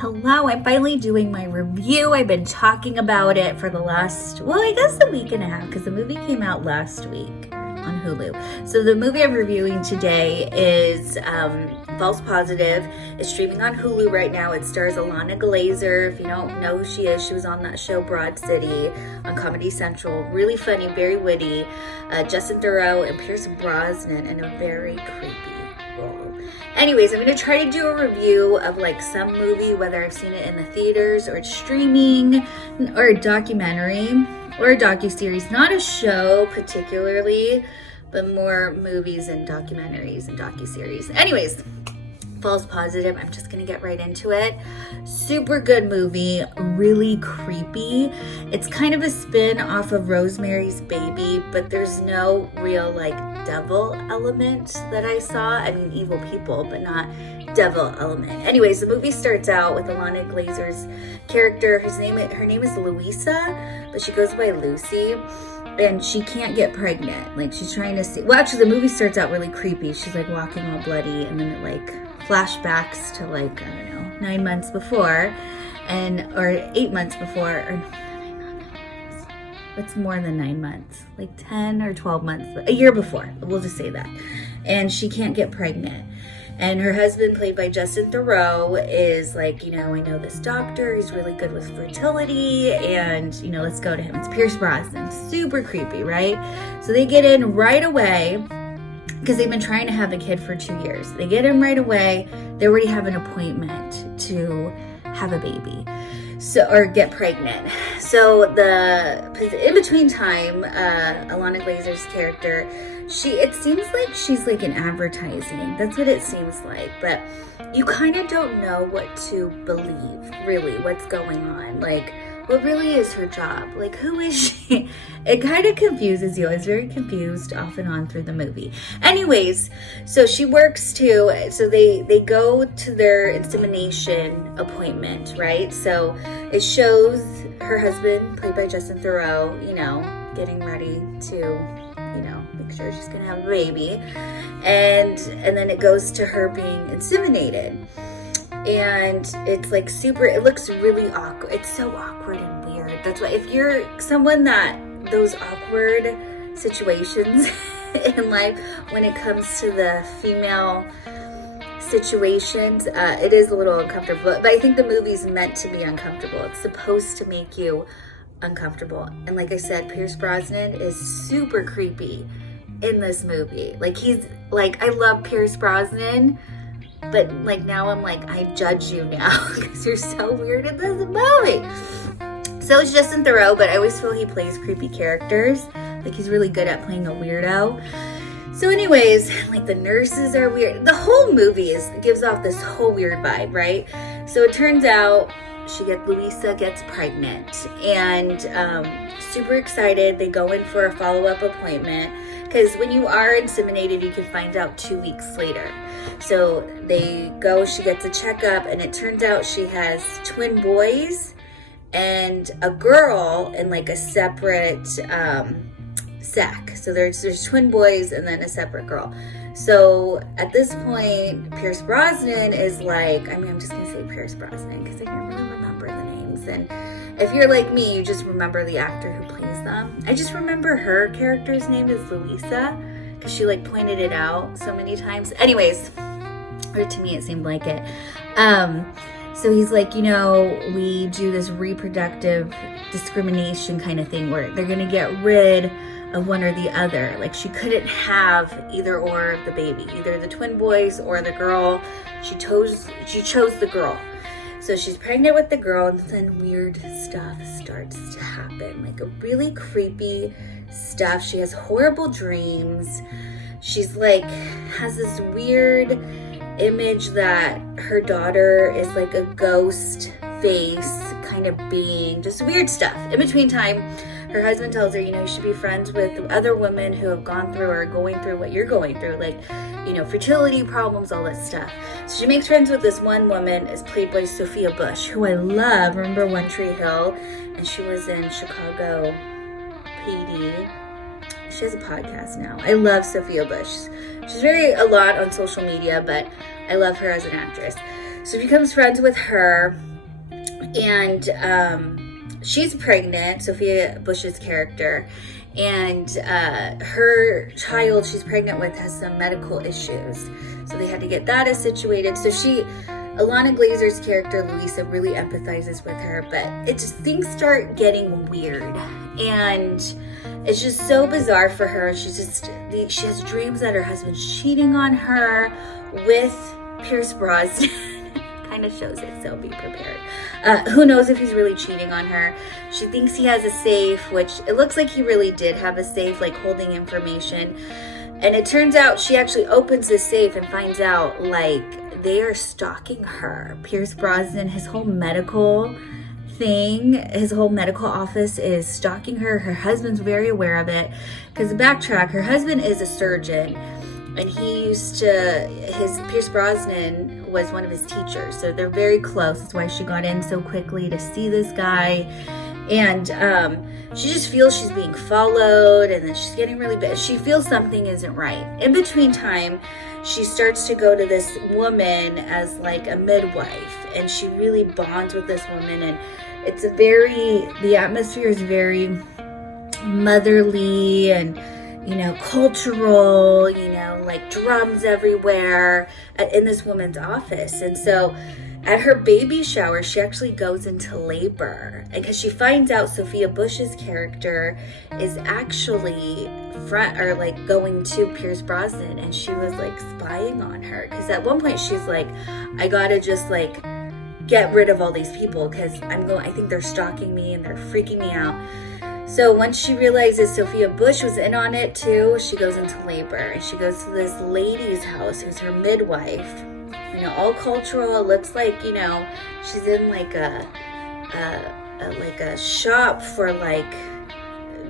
Hello, I'm finally doing my review. I've been talking about it for the last, I guess a week and a half, because the movie came out last week on Hulu. So the movie I'm reviewing today is False Positive. It's streaming on Hulu right now. It stars Alana Glazer. If you don't know who she is, she was on that show Broad City on Comedy Central. Really funny, very witty. Justin Theroux and Pierce Brosnan in a very creepy role. Anyways, I'm going to try to do a review of like some movie, whether I've seen it in the theaters or it's streaming, or a documentary or a docuseries. Not a show particularly, but more movies and documentaries and docuseries. Anyways, False Positive, I'm just gonna get right into it. Super good movie, really creepy. It's kind of a spin off of Rosemary's Baby, but there's no real like devil element that I saw. I mean, evil people, but not devil element. Anyways, the movie starts out with Alana Glazer's character. Her name is Louisa, but she goes by Lucy. And she can't get pregnant. Like, she's trying to see. Well, actually, the movie starts out really creepy. She's like walking all bloody, and then it like flashbacks to like, I don't know, 9 months before, or 8 months before, or it's more than 9 months, like 10 or 12 months, a year before. We'll just say that. And she can't get pregnant. And her husband, played by Justin Theroux, is like, I know this doctor. He's really good with fertility, and, let's go to him. It's Pierce Brosnan. Super creepy, right? So they get in right away because they've been trying to have a kid for 2 years. They get in right away. They already have an appointment to have a baby. Or get pregnant. So the in between time, Alana Glazer's character, it seems like she's like in advertising. That's what it seems like. But you kind of don't know what to believe, really, what's going on. Like, what really is her job? Like, who is she? It kind of confuses you. I was very confused off and on through the movie. Anyways, so she works too. So they go to their insemination appointment, right? So it shows her husband, played by Justin Theroux, getting ready to, make sure she's going to have a baby. And then it goes to her being inseminated. And it's like it looks really awkward. It's so awkward and weird. That's why if you're someone that those awkward situations in life, when it comes to the female situations, it is a little uncomfortable. But I think the movie's meant to be uncomfortable. It's supposed to make you uncomfortable. And like I said, Pierce Brosnan is super creepy in this movie. Like, I love Pierce Brosnan, but like now I'm like, I judge you now because you're so weird in this movie. So it's Justin Theroux, but I always feel he plays creepy characters. Like, he's really good at playing a weirdo. So anyways, like, the nurses are weird. The whole movie gives off this whole weird vibe, right? So it turns out Louisa gets pregnant, and super excited. They go in for a follow-up appointment because when you are inseminated, you can find out 2 weeks later. So they go, she gets a checkup, and it turns out she has twin boys and a girl in like a separate sack. So there's twin boys and then a separate girl. So at this point, Pierce Brosnan is like, I'm just going to say Pierce Brosnan because I can't really remember the names. And if you're like me, you just remember the actor who plays them. I just remember her character's name is Louisa because she like pointed it out so many times. Anyways, or to me it seemed like it. So he's like, we do this reproductive discrimination kind of thing where they're going to get rid of one or the other. Like, she couldn't have either or of the baby, either the twin boys or the girl. She chose the girl. So she's pregnant with the girl, and then weird stuff starts to happen, like a really creepy stuff. She has horrible dreams. She's like, has this weird image that her daughter is like a ghost face kind of being, just weird stuff. In between time, her husband tells her, you should be friends with other women who have gone through or are going through what you're going through, like, fertility problems, all that stuff. So she makes friends with this one woman, is played by Sophia Bush, who I love. Remember One Tree Hill? And she was in Chicago PD. She has a podcast now. I love Sophia Bush. She's a lot on social media, but I love her as an actress. So she becomes friends with her, And she's pregnant, Sophia Bush's character, and her child she's pregnant with has some medical issues, so they had to get that situated. So Alana Glazer's character Louisa really empathizes with her, but things start getting weird, and it's just so bizarre for her. She has dreams that her husband's cheating on her with Pierce Brosnan. Kind of shows it, so be prepared. Who knows if he's really cheating on her. She thinks he has a safe, which it looks like he really did have a safe, like holding information. And it turns out she actually opens the safe and finds out like they are stalking her. Pierce Brosnan, his whole medical office is stalking her. Her husband's very aware of it. Because backtrack, her husband is a surgeon, and Pierce Brosnan was one of his teachers, so they're very close. That's why she got in so quickly to see this guy. And she just feels she's being followed, and then she's getting really bad. She feels something isn't right. In between time, she starts to go to this woman as like a midwife, and she really bonds with this woman, and the atmosphere is very motherly and cultural, like drums everywhere in this woman's office. And so at her baby shower, she actually goes into labor, because she finds out Sophia Bush's character is actually going to Pierce Brosnan, and she was like spying on her, because at one point she's like, I gotta just like get rid of all these people, because I think they're stalking me and they're freaking me out. So once she realizes Sophia Bush was in on it too, she goes into labor, and she goes to this lady's house who's her midwife. All cultural. It looks like, she's in like a shop for like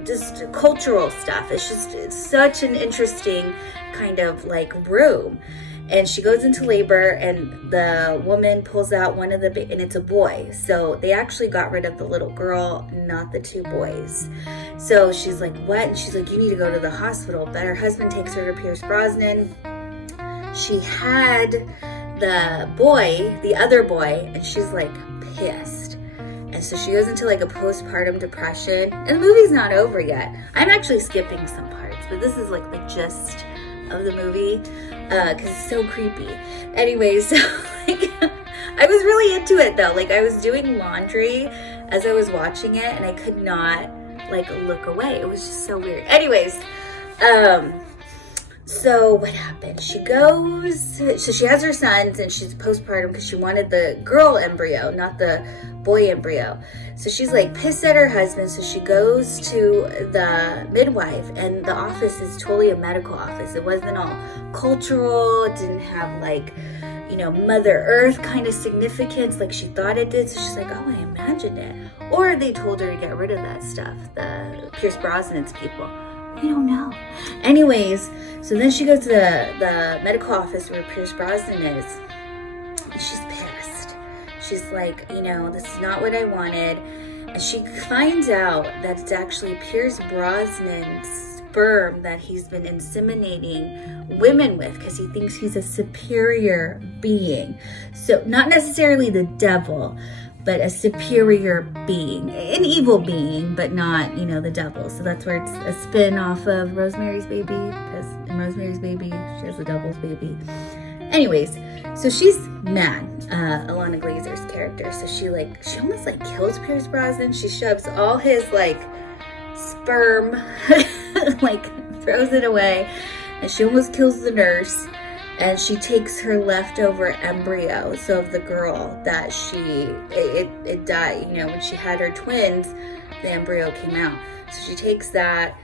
just cultural stuff. It's such an interesting kind of like room. And she goes into labor, and the woman pulls out and it's a boy. So they actually got rid of the little girl, not the two boys. So she's like, what? And she's like, you need to go to the hospital. But her husband takes her to Pierce Brosnan. She had the other boy, and she's like pissed. And so she goes into like a postpartum depression. And the movie's not over yet. I'm actually skipping some parts, but this is like the gist of the movie, because it's so creepy. Anyways, so I was really into it though. Like, I was doing laundry as I was watching it, and I could not like look away. It was just so weird. Anyways, so what happened? She has her sons, and she's postpartum because she wanted the girl embryo, not the boy embryo. So she's like pissed at her husband. So she goes to the midwife, and the office is totally a medical office. It wasn't all cultural. It didn't have like, Mother Earth kind of significance like she thought it did. So she's like, oh, I imagined it. Or they told her to get rid of that stuff, the Pierce Brosnan's people. We don't know. Anyways, so then she goes to the medical office where Pierce Brosnan is, and she's pissed. She's like, this is not what I wanted. And she finds out that it's actually Pierce Brosnan's sperm that he's been inseminating women with, because he thinks he's a superior being. So not necessarily the devil, but a superior being, an evil being, but not, the devil. So that's where it's a spin off of Rosemary's Baby, because in Rosemary's Baby, she has the devil's baby. Anyways, so she's mad, Alana Glazer's character. So she almost like kills Pierce Brosnan. She shoves all his like sperm, like throws it away, and she almost kills the nurse. And she takes her leftover embryo, so of the girl that it died, when she had her twins, the embryo came out. So she takes that.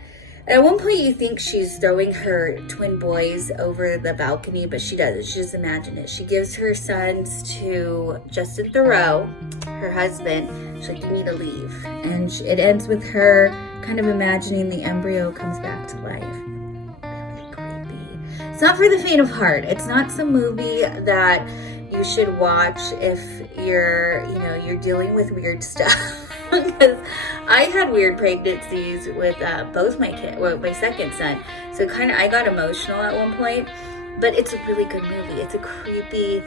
At one point you think she's throwing her twin boys over the balcony, but she doesn't. She just imagined it. She gives her sons to Justin Theroux, her husband. She's like, you need to leave. And it ends with her kind of imagining the embryo comes back to life. It's not for the faint of heart. It's not some movie that you should watch if you're dealing with weird stuff. Because I had weird pregnancies with both my second son. So I got emotional at one point. But it's a really good movie. It's a creepy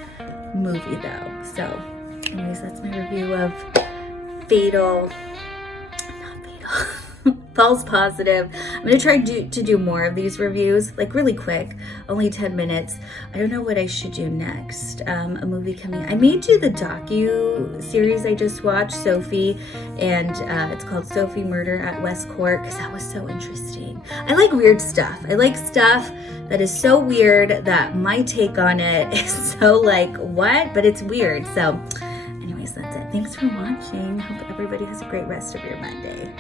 movie though. So anyways, that's my review of Fatal, not Fatal, False Positive. I'm gonna try to do more of these reviews, like really quick, only 10 minutes. I don't know what I should do next. A movie coming, I may do the docu series I just watched, Sophie, and it's called Sophie Murder at West Court, because that was so interesting. I like weird stuff. I like stuff that is so weird that my take on it is so like, what? But it's weird. So anyways, that's it. Thanks for watching. Hope everybody has a great rest of your Monday.